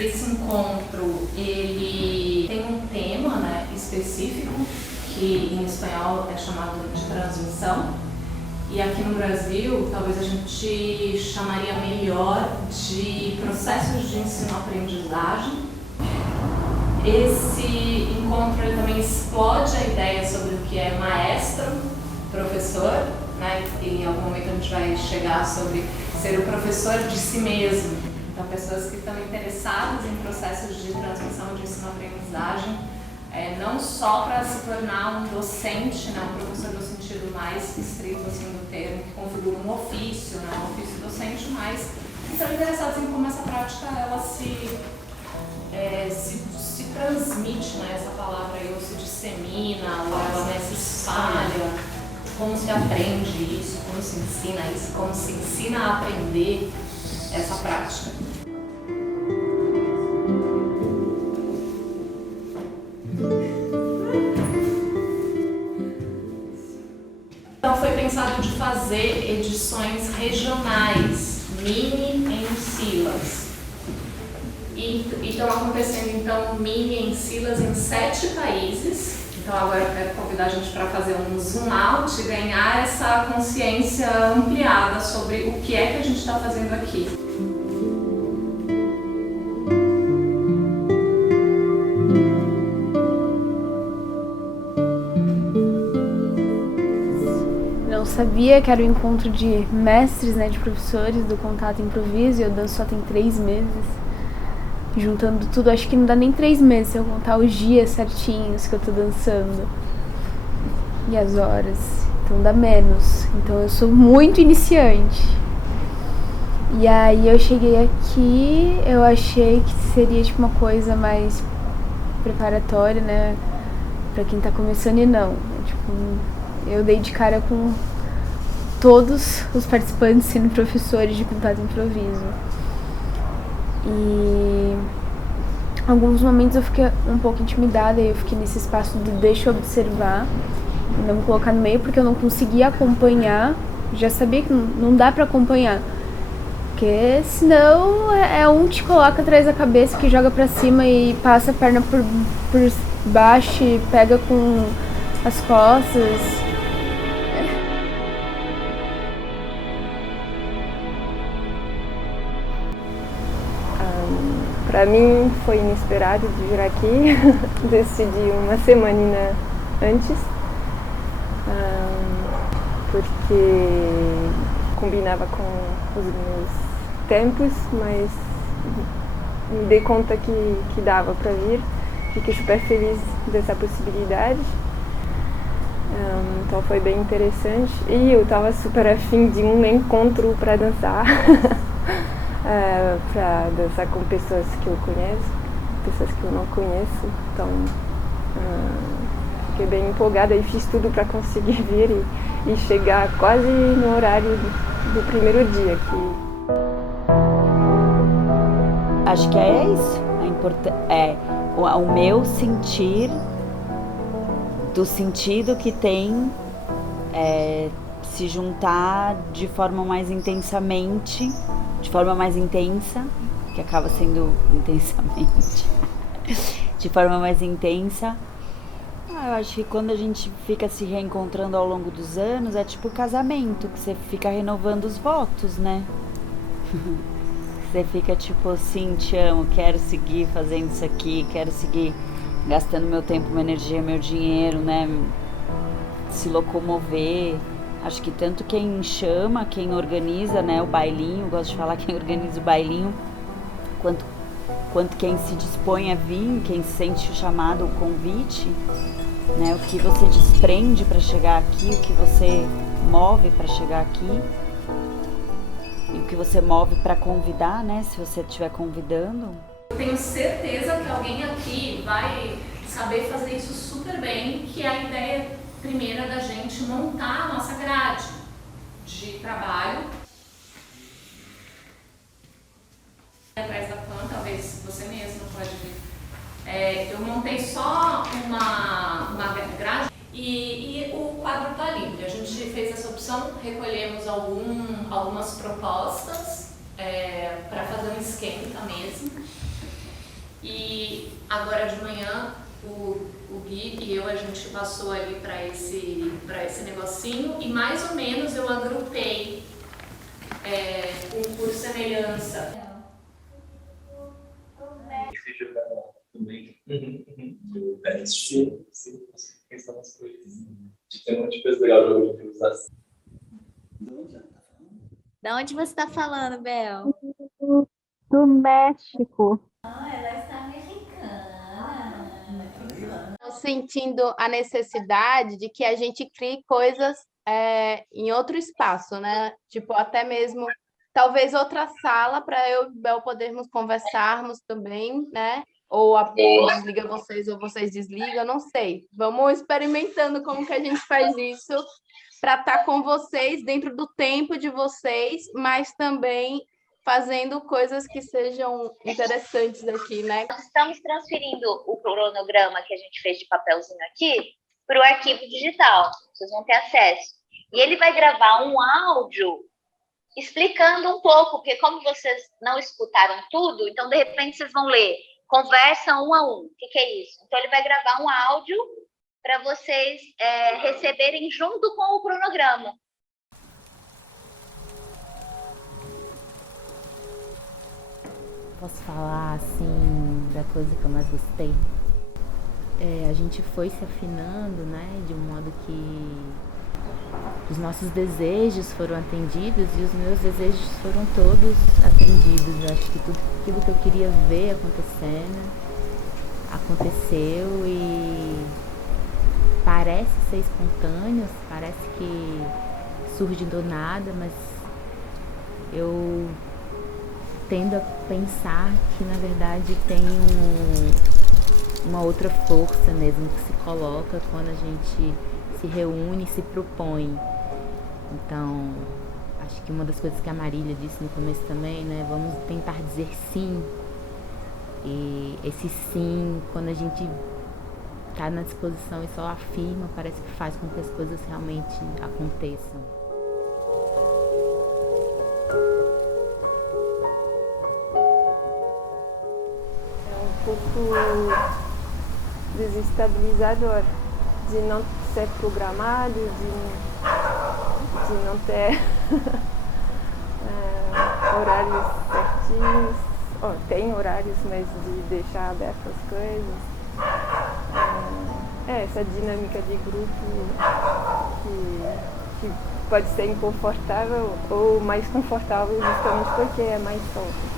Esse encontro, ele tem um tema, né, específico, que em espanhol é chamado de transmissão. E aqui no Brasil, talvez a gente chamaria melhor de processos de ensino-aprendizagem. Esse encontro ele também explode a ideia sobre o que é maestro, professor, né? E em algum momento a gente vai chegar sobre ser o professor de si mesmo. Então, pessoas que estão interessadas em processos de transmissão de ensino-aprendizagem, não só para se tornar um docente, né, um professor no sentido mais estrito assim, do termo, que configura um ofício, né, um ofício docente, mas que estão interessados em como essa prática ela se transmite, né, essa palavra aí, ou se dissemina, ou ela, né, se espalha, como se aprende isso, como se ensina isso, como se ensina a aprender essa prática. Então foi pensado de fazer edições regionais, mini em Silas. E estão acontecendo então mini em Silas em 7 países. Então agora eu quero convidar a gente para fazer um zoom out e ganhar essa consciência ampliada sobre o que é que a gente está fazendo aqui. Não sabia que era o encontro de mestres, né, de professores do Contato Improviso, e eu danço só tem 3 meses. Juntando tudo, acho que não dá nem 3 meses se eu contar os dias certinhos que eu tô dançando. E as horas. Então dá menos. Então eu sou muito iniciante. E aí eu cheguei aqui, eu achei que seria tipo uma coisa mais preparatória, né, pra quem tá começando, e não. Eu dei de cara com todos os participantes sendo professores de Contato Improviso. E em alguns momentos eu fiquei um pouco intimidada, e eu fiquei nesse espaço do deixa eu observar, não me colocar no meio, porque eu não conseguia acompanhar. Já sabia que não dá pra acompanhar, porque senão um te coloca atrás da cabeça, que joga pra cima e passa a perna por baixo e pega com as costas. Para mim foi inesperado de vir aqui, decidi uma semana antes, porque combinava com os meus tempos, mas me dei conta que dava para vir. Fiquei super feliz dessa possibilidade, então foi bem interessante, e eu estava super afim de um encontro para dançar. Para dançar com pessoas que eu conheço, pessoas que eu não conheço. Então fiquei bem empolgada e fiz tudo para conseguir vir e chegar quase no horário do primeiro dia aqui. Acho que é isso. O meu sentir do sentido que tem se juntar de forma mais intensamente, de forma mais intensa, que acaba sendo intensamente, de forma mais intensa. Eu acho que quando a gente fica se reencontrando ao longo dos anos, é tipo casamento, que você fica renovando os votos, né? Você fica tipo assim, te amo, quero seguir fazendo isso aqui, quero seguir gastando meu tempo, minha energia, meu dinheiro, né? Se locomover. Acho que tanto quem chama, quem organiza, né, o bailinho, gosto de falar quem organiza o bailinho, quanto quem se dispõe a vir, quem sente o chamado, o convite, né, o que você desprende para chegar aqui, o que você move para chegar aqui, e o que você move para convidar, né, se você estiver convidando. Eu tenho certeza que alguém aqui vai saber fazer isso super bem, que é a ideia primeira da gente montar a nossa grade de trabalho. Atrás da pan, talvez você mesmo pode ver. Eu montei só uma grade e o quadro está livre. A gente fez essa opção, recolhemos algumas propostas para fazer um esquenta mesmo. E agora de manhã o Gui e eu, a gente passou ali para esse negocinho e mais ou menos eu agrupei por semelhança. Pensar nas coisas. De ter uma coisa legal de usar. Da onde você está falando, Bel? Do México. Ela está americana. Tô sentindo a necessidade de que a gente crie coisas em outro espaço, né? Tipo, até mesmo, talvez outra sala para eu e o Bel podermos conversarmos também, né? Ou desliga vocês ou vocês desligam, não sei. Vamos experimentando como que a gente faz isso para estar com vocês dentro do tempo de vocês, mas também fazendo coisas que sejam interessantes aqui, né? Nós estamos transferindo o cronograma que a gente fez de papelzinho aqui para o arquivo digital. Vocês vão ter acesso. E ele vai gravar um áudio explicando um pouco, porque como vocês não escutaram tudo, então de repente vocês vão ler conversa 1 a 1. O que é isso? Então ele vai gravar um áudio para vocês receberem junto com o cronograma. Posso falar, assim, da coisa que eu mais gostei? A gente foi se afinando, né, de um modo que os nossos desejos foram atendidos e os meus desejos foram todos atendidos. Eu acho que tudo aquilo que eu queria ver aconteceu e parece ser espontâneo, parece que surge do nada, mas eu tendo a pensar que na verdade tem uma outra força mesmo que se coloca quando a gente se reúne e se propõe. Então, acho que uma das coisas que a Marília disse no começo também, né, vamos tentar dizer sim. E esse sim, quando a gente está na disposição e só afirma, parece que faz com que as coisas realmente aconteçam. Pouco desestabilizador de não ser programado, de não ter horários certinhos. Tem horários, mas de deixar abertas as coisas. Essa dinâmica de grupo que pode ser inconfortável ou mais confortável justamente porque é mais solto.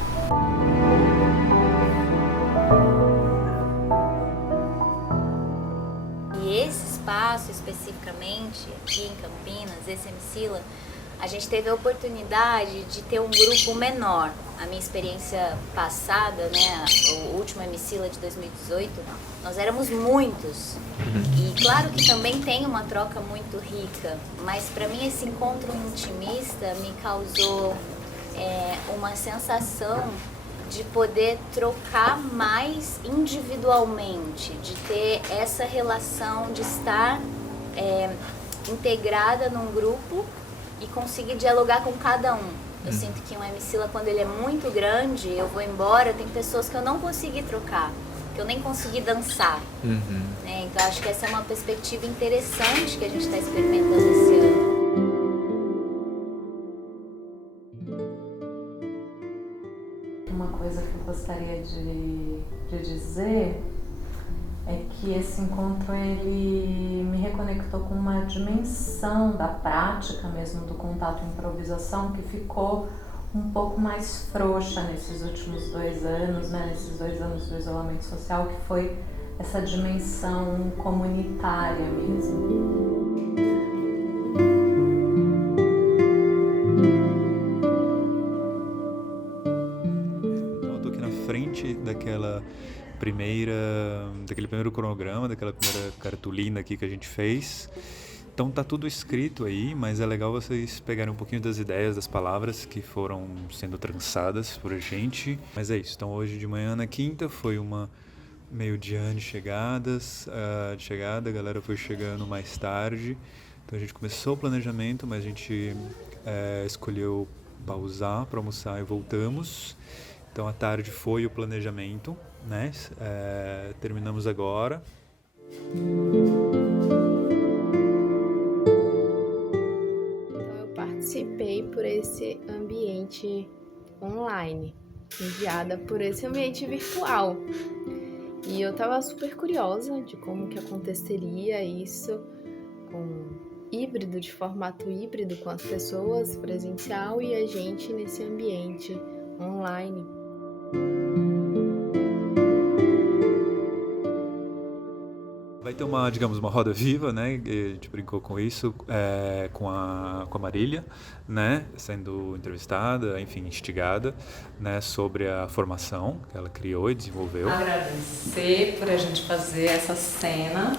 E esse espaço especificamente, aqui em Campinas, esse Emicila, a gente teve a oportunidade de ter um grupo menor. A minha experiência passada, né, o último Emicila de 2018, nós éramos muitos. E claro que também tem uma troca muito rica, mas para mim esse encontro intimista me causou uma sensação de poder trocar mais individualmente, de ter essa relação de estar integrada num grupo e conseguir dialogar com cada um. Eu sinto que um Emicila, quando ele é muito grande, eu vou embora, tem pessoas que eu não consegui trocar, que eu nem consegui dançar. Né? Então acho que essa é uma perspectiva interessante que a gente está experimentando esse ano. Uma coisa que eu gostaria de dizer é que esse encontro ele me reconectou com uma dimensão da prática mesmo do contato e improvisação que ficou um pouco mais frouxa nesses últimos 2 anos, né, nesses 2 anos do isolamento social, que foi essa dimensão comunitária mesmo. daquele primeiro cronograma, daquela primeira cartolina aqui que a gente fez. Então tá tudo escrito aí, mas é legal vocês pegarem um pouquinho das ideias, das palavras que foram sendo trançadas por gente. Mas é isso, então hoje de manhã na quinta foi uma meio-dia de chegada, a galera foi chegando mais tarde. Então a gente começou o planejamento, mas a gente escolheu pausar para almoçar e voltamos. Então à tarde foi o planejamento. né? Terminamos agora. Então eu participei por esse ambiente online, enviada por esse ambiente virtual. E eu tava super curiosa de como que aconteceria isso com híbrido, de formato híbrido, com as pessoas presencial e a gente nesse ambiente online. Vai ter uma roda viva, né? A gente brincou com isso, com a Marília, né? Sendo entrevistada, enfim, instigada, né? Sobre a formação que ela criou e desenvolveu. Agradecer por a gente fazer essa cena.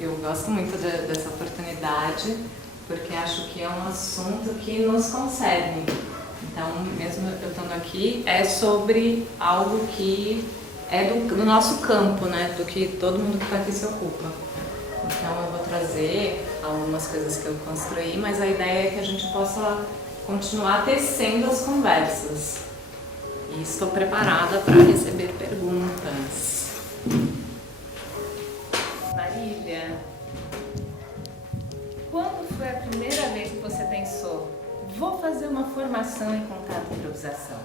Eu gosto muito dessa oportunidade, porque acho que é um assunto que nos concerne. Então, mesmo eu estando aqui, é sobre algo que é do nosso campo, né? Do que todo mundo que está aqui se ocupa. Então eu vou trazer algumas coisas que eu construí, mas a ideia é que a gente possa continuar tecendo as conversas. E estou preparada para receber perguntas. Marília, quando foi a primeira vez que você pensou, vou fazer uma formação em contato e improvisação?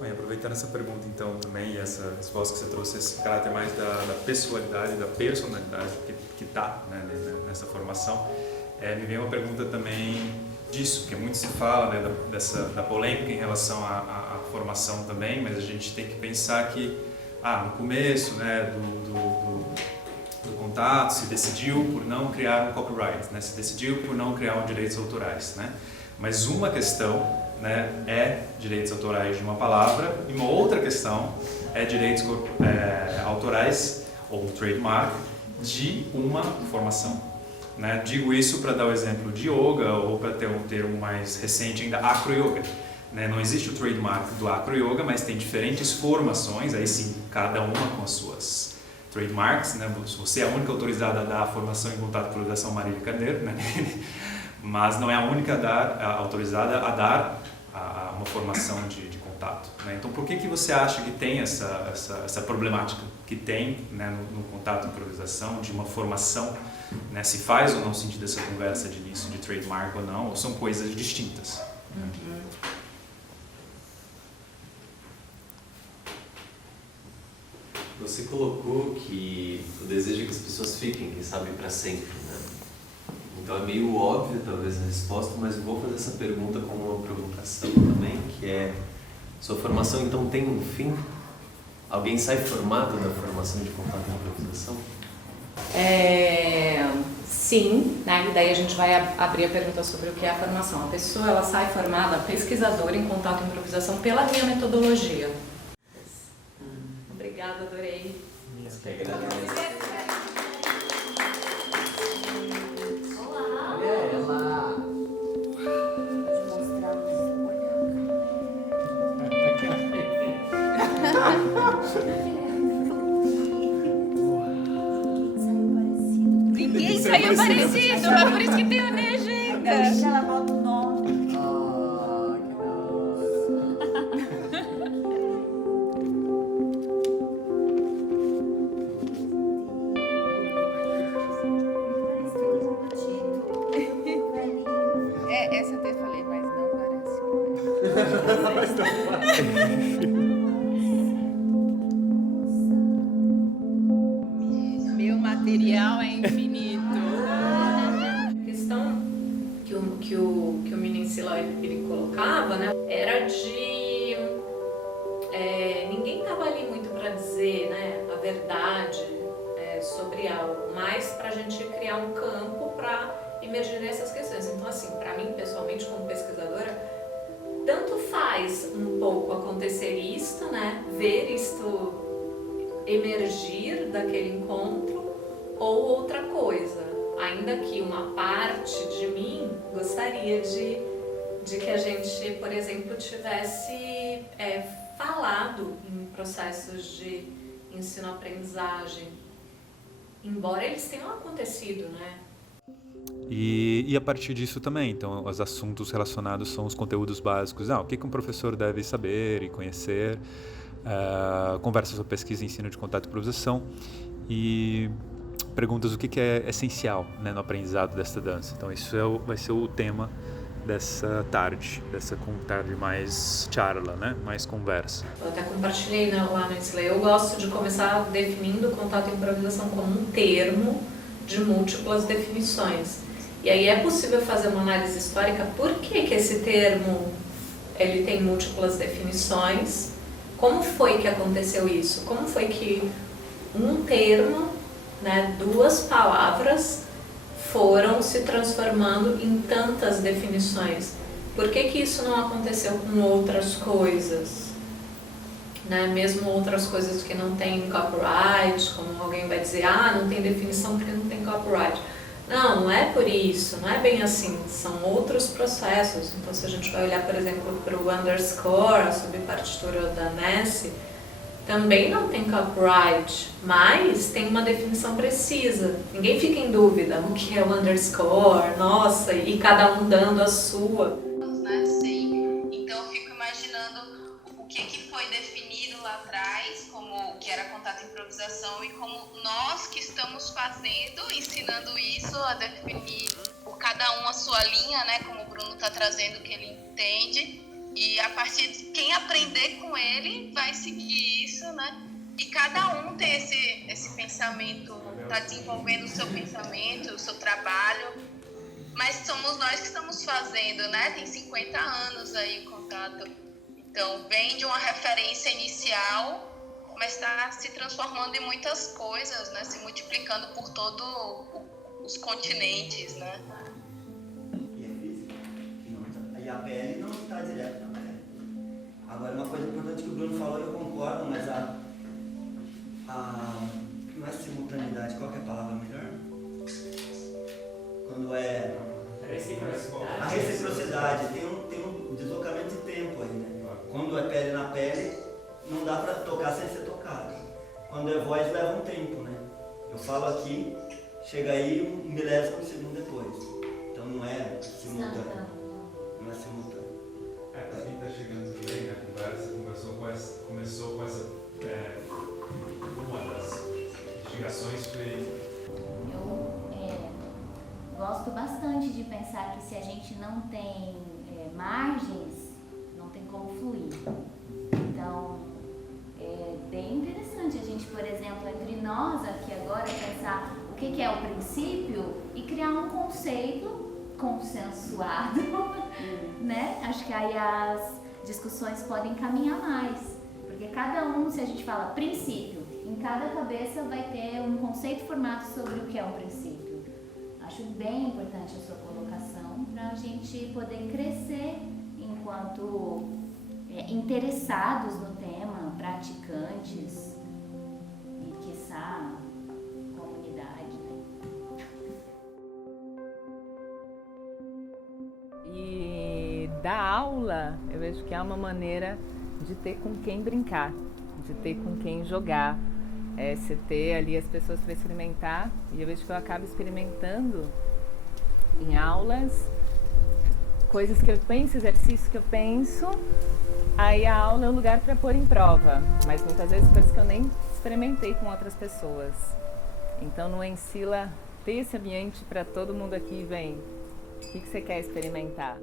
Bem, aproveitando essa pergunta então também, e essa resposta que você trouxe, esse caráter mais da pessoalidade, da personalidade que está, né, nessa formação, me vem uma pergunta também disso, porque muito se fala, né, da polêmica em relação à formação também, mas a gente tem que pensar que no começo, né, do contato se decidiu por não criar um copyright, né, se decidiu por não criar direitos autorais, né, mas uma questão, né, é direitos autorais de uma palavra e uma outra questão é direitos autorais ou trademark de uma formação, né? Digo isso para dar o exemplo de yoga ou para ter um termo mais recente ainda, acro-yoga, né? Não existe o trademark do acro-yoga, mas tem diferentes formações, aí sim, cada uma com as suas trademarks, né? Você é a única autorizada a dar a formação em contato e improvisação Marília Carneiro, né? Mas não é a única autorizada a dar uma formação de contato, né? Então, por que você acha que tem essa problemática que tem, né, no contato e improvisação, de uma formação, né, se faz ou não sentido essa conversa de início de trademark ou não, ou são coisas distintas? Uhum. Você colocou que o desejo é que as pessoas fiquem, quem sabe, para sempre, né? Então é meio óbvio talvez a resposta, mas eu vou fazer essa pergunta como uma provocação também, que é: sua formação então tem um fim? Alguém sai formado da formação de contato e improvisação? Sim, né? E daí a gente vai abrir a pergunta sobre o que é a formação. A pessoa ela sai formada pesquisadora em contato e improvisação pela minha metodologia. Obrigada, adorei. Ninguém saiu parecido, mas por isso que tem a legenda. Ela bota o nome. Essa eu até falei, mas não parece. Meu material é infinito. A questão que o Meninsila ele colocava, né, era de ninguém estava ali muito para dizer, né, a verdade sobre algo, mas para a gente criar um campo para emergir essas questões. Então, assim, para mim, pessoalmente, como pesquisadora, tanto faz um pouco acontecer isto, né, ver isto emergir daquele encontro, ou outra coisa, ainda que uma parte de mim gostaria de que a gente, por exemplo, tivesse falado em processos de ensino-aprendizagem, embora eles tenham acontecido, né? E a partir disso também, então, os assuntos relacionados são os conteúdos básicos. O que um professor deve saber e conhecer, conversa sobre pesquisa, ensino de contato e improvisação, e perguntas o que é essencial, né, no aprendizado dessa dança. Então isso vai ser o tema dessa tarde mais charla, né, mais conversa. Eu até compartilhei, né, lá no Slay. Eu gosto de começar definindo contato e improvisação como um termo de múltiplas definições. E aí é possível fazer uma análise histórica por que esse termo ele tem múltiplas definições, como foi que aconteceu isso, como foi que um termo, né, duas palavras foram se transformando em tantas definições. Por que isso não aconteceu com outras coisas? Né? Mesmo outras coisas que não tem copyright, como alguém vai dizer, não tem definição porque não tem copyright. Não é por isso, não é bem assim, são outros processos. Então se a gente vai olhar, por exemplo, para o underscore, a subpartitura da Nessie, também não tem copyright, mas tem uma definição precisa. Ninguém fica em dúvida o que é o underscore, nossa, e cada um dando a sua. Né, sempre. Então eu fico imaginando o que foi definido lá atrás, como o que era contato e improvisação, e como nós que estamos fazendo, ensinando isso a definir por cada um a sua linha, né, como o Bruno está trazendo, que ele entende. E a partir de quem aprender com ele vai seguir isso, né? E cada um tem esse pensamento, está desenvolvendo o seu pensamento, o seu trabalho. Mas somos nós que estamos fazendo, né? Tem 50 anos aí o contato. Então, vem de uma referência inicial, mas está se transformando em muitas coisas, né? Se multiplicando por todos os continentes, né? E a pele não está direto na pele. Agora, uma coisa importante que o Bruno falou, eu concordo, mas não é simultaneidade, qual que é a palavra melhor? Quando é... A reciprocidade, tem um deslocamento de tempo aí, né? Quando é pele na pele, não dá para tocar sem ser tocado. Quando é voz, leva um tempo, né? Eu falo aqui, chega aí um milésimo de segundo depois. Então não é simultâneo. Não é simultâneo. Para quem está chegando também, a conversa começou com essa uma das investigações foi... Eu gosto bastante de pensar que se a gente não tem margens, não tem como fluir. Então, é bem interessante a gente, por exemplo, entre nós aqui agora, pensar o que é o princípio e criar um conceito consensuado, né? Acho que aí as discussões podem caminhar mais, porque cada um, se a gente fala princípio, em cada cabeça vai ter um conceito formado sobre o que é um princípio. Acho bem importante a sua colocação para a gente poder crescer enquanto interessados no tema, praticantes e, quiçá, comunidade, né? E da aula, eu vejo que há uma maneira de ter com quem brincar, de ter com quem jogar. Você ter ali as pessoas para experimentar, e eu vejo que eu acabo experimentando em aulas coisas que eu penso, exercícios que eu penso, aí a aula é um lugar para pôr em prova, mas muitas vezes coisas que eu nem experimentei com outras pessoas. Então no Ensila, ter esse ambiente para todo mundo aqui, vem, o que você quer experimentar?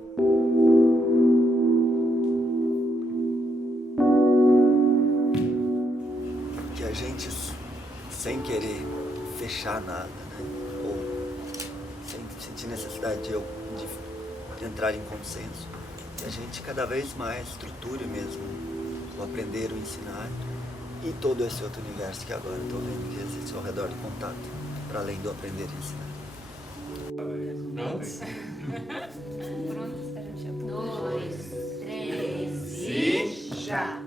Que a gente, sem querer fechar nada, né? Ou sem sentir necessidade de entrar em consenso, que a gente cada vez mais estruture mesmo o aprender, o ensinar e todo esse outro universo que agora estou vendo que existe ao redor do contato, para além do aprender e ensinar. Prontos, a gente 2, 3 e já!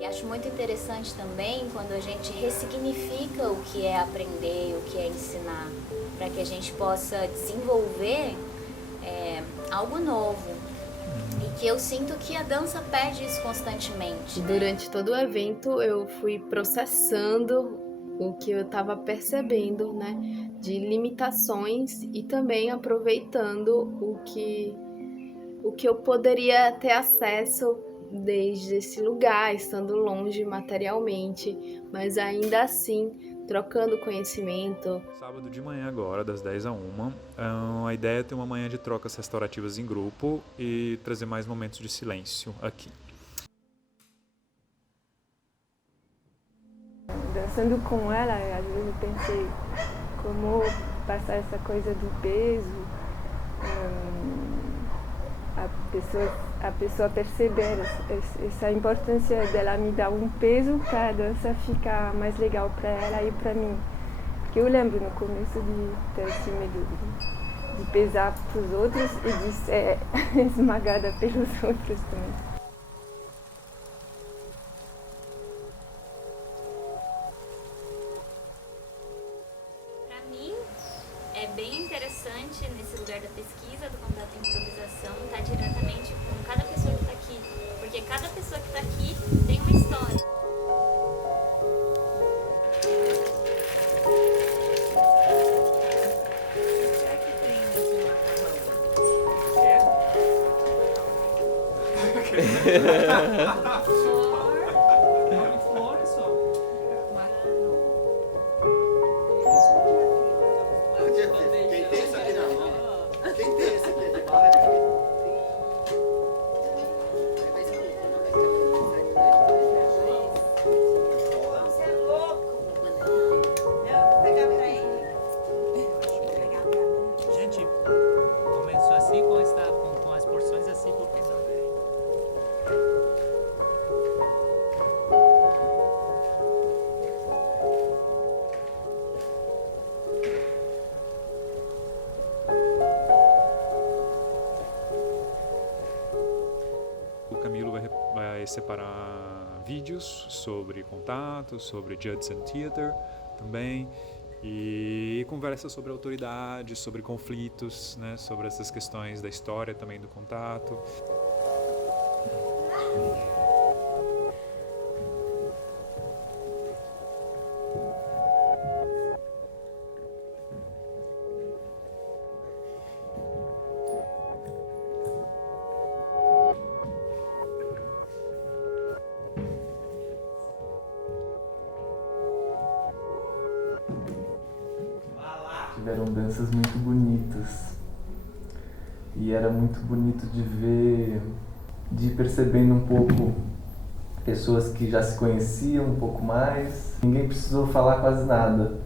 E acho muito interessante também quando a gente ressignifica o que é aprender, o que é ensinar, para que a gente possa desenvolver algo novo. E que eu sinto que a dança pede isso constantemente. Durante todo o evento eu fui processando o que eu estava percebendo, né, de limitações limitações e também aproveitando o que eu poderia ter acesso desde esse lugar, estando longe materialmente, mas ainda assim trocando conhecimento. Sábado de manhã agora, das 10 a 1, a ideia é ter uma manhã de trocas restaurativas em grupo e trazer mais momentos de silêncio aqui. Dançando com ela, às vezes eu pensei como passar essa coisa do peso, a pessoa perceber essa importância dela me dar um peso para a dança ficar mais legal para ela e para mim. Porque eu lembro no começo de ter esse medo de pesar para os outros e de ser esmagada pelos outros também. É bem interessante nesse lugar da pesquisa, do contato e improvisação, estar diretamente com cada pessoa que está aqui, porque cada pessoa que está aqui tem uma história. O que é que tem nesse macarrão? Flor só. Quem tem isso aqui na mão? Quem tem esse aqui de barra de Você é louco! Eu vou pegar pra ele. Gente, começou assim com as porções assim porque não. Vai separar vídeos sobre contato, sobre Judson Theater também, e conversa sobre autoridade, sobre conflitos, né, sobre essas questões da história também do contato. Tiveram danças muito bonitas e era muito bonito de ver, de ir percebendo um pouco pessoas que já se conheciam um pouco mais. Ninguém precisou falar quase nada.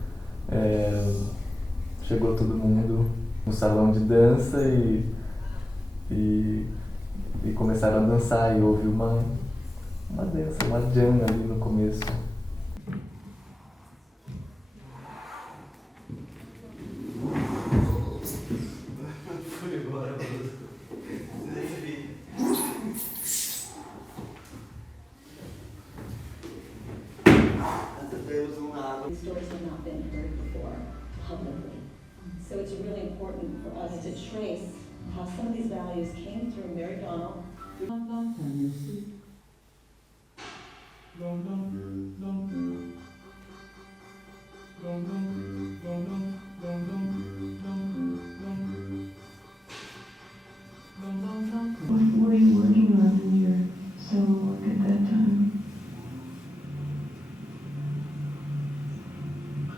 Chegou todo mundo no salão de dança e começaram a dançar e houve uma dança, uma jam ali no começo. These stories have not been heard before publicly. So it's really important for us to trace how some of these values came through Mary Donnell. What were you working on in your solo work at that time?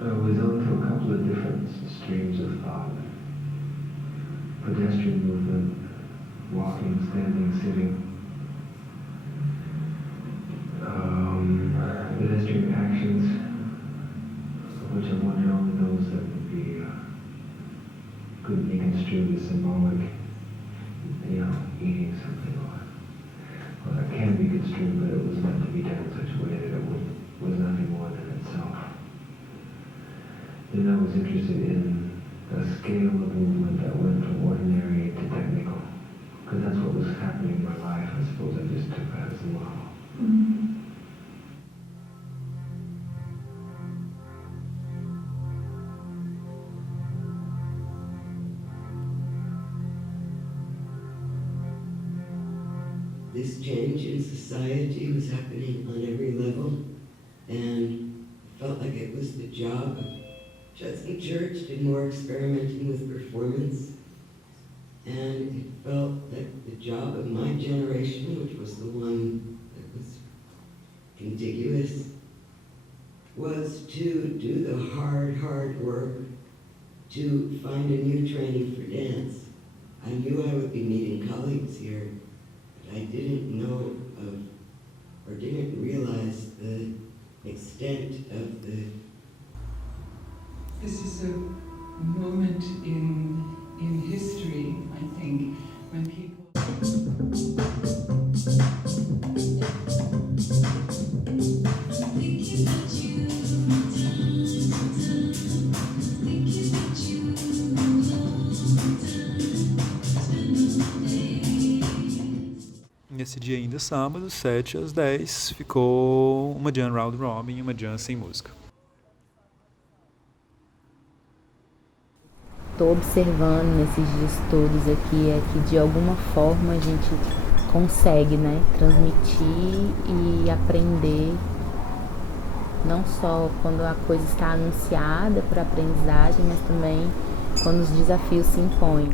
I was onto a couple of different streams of thought. Pedestrian movement, walking, standing, sitting. Pedestrian actions, which I wonder only those that would be could be construed as symbolic, eating something, or that can be construed, but it was meant to be done in such a way that it was nothing more than itself. And I was interested in a scale of movement that went from ordinary to technical, because that's what was happening in my life. I suppose I just took that as a model. Mm-hmm. This change in society was happening on every level, and felt like it was the job of Judson Church did more experimenting with performance, and it felt that the job of my generation, which was the one that was contiguous, was to do the hard work to find a new training for dance. I knew I would be meeting colleagues here, but I didn't know of, or didn't realize the extent of the... This is a moment in history, I think, when people... Nesse dia ainda, sábado, 7 às 10, ficou uma jam round robin e uma jam sem música. Estou observando nesses dias todos aqui é que de alguma forma a gente consegue, né, transmitir e aprender, não só quando a coisa está anunciada para aprendizagem, mas também quando os desafios se impõem.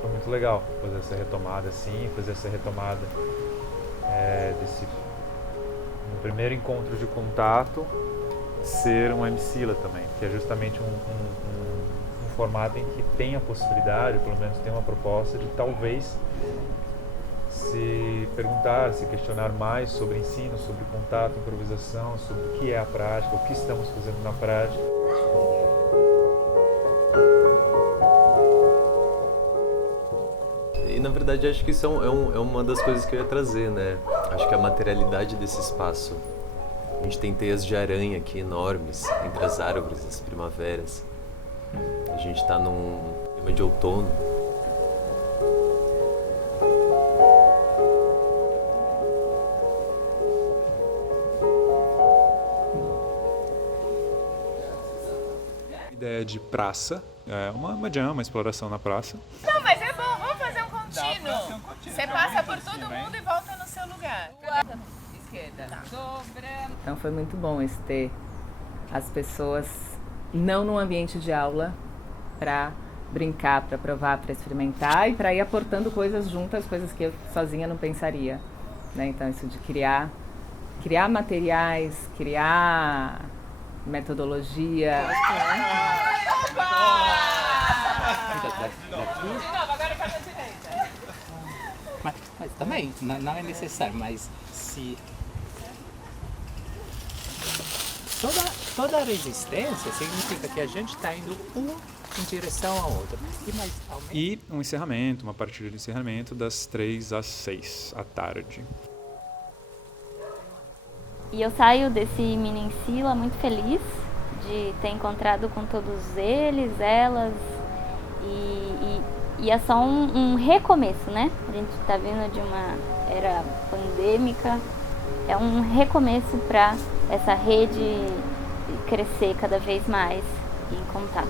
Foi muito legal fazer essa retomada assim, fazer essa retomada no primeiro encontro de contato, ser um MCLA também, que é justamente um formato em que tem a possibilidade, ou pelo menos tem uma proposta de talvez se perguntar, se questionar mais sobre ensino, sobre contato, improvisação, sobre o que é a prática, o que estamos fazendo na prática. E na verdade acho que isso é uma das coisas que eu ia trazer, né? Acho que a materialidade desse espaço. A gente tem teias de aranha aqui enormes entre as árvores, as primaveras. A gente está num clima de outono. Ideia de praça, uma jam, uma exploração na praça. Não, mas é bom, vamos fazer um contínuo. Você passa por todo mundo e volta no seu lugar. Esquerda. Então foi muito bom ter as pessoas não num ambiente de aula para brincar, para provar, para experimentar e para ir aportando coisas juntas, coisas que eu sozinha não pensaria, né? Então isso de criar materiais, criar metodologia. Mas também, não é necessário, mas se toda resistência significa que a gente está indo em direção à outra. E um encerramento, uma partida de encerramento das 3 às 6 à tarde. E eu saio desse mini Ensila muito feliz de ter encontrado com todos eles, elas, e é só um recomeço, né? A gente está vindo de uma era pandêmica, é um recomeço para essa rede crescer cada vez mais em contato.